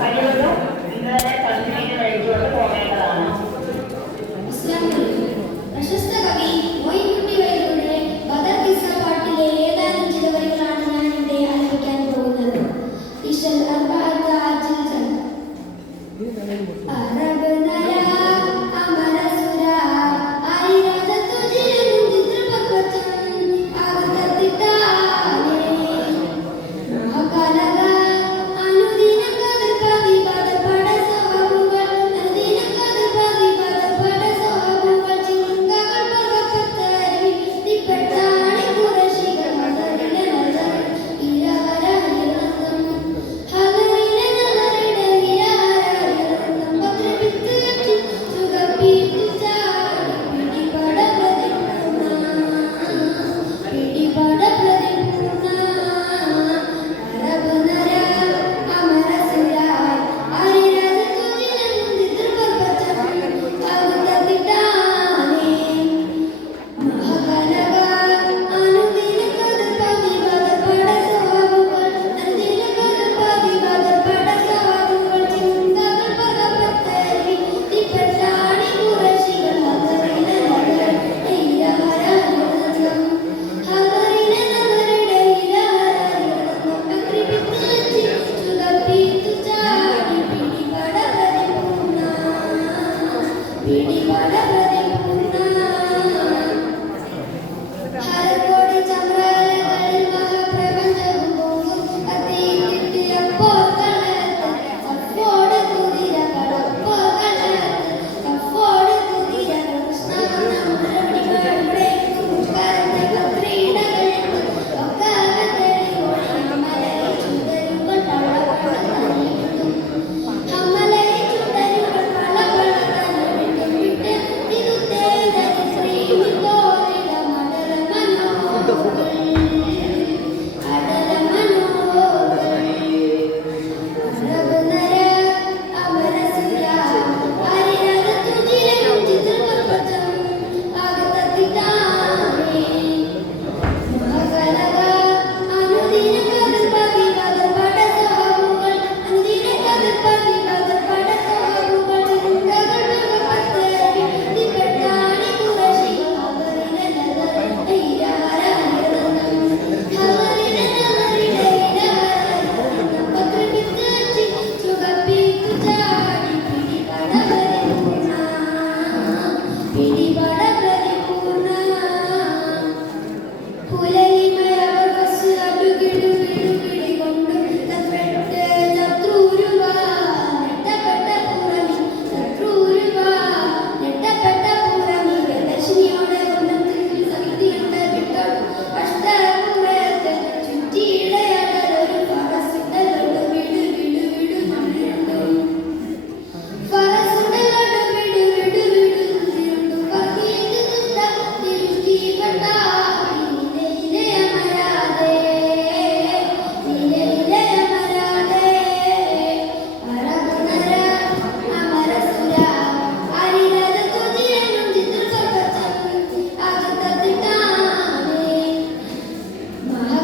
കഴിവതും ഇന്നലെ പതിനേഴ് കഴിച്ചുകൊണ്ട് പോകേണ്ടതാണ്. പ്രശസ്ത பிடிவாத Cuida. Wow.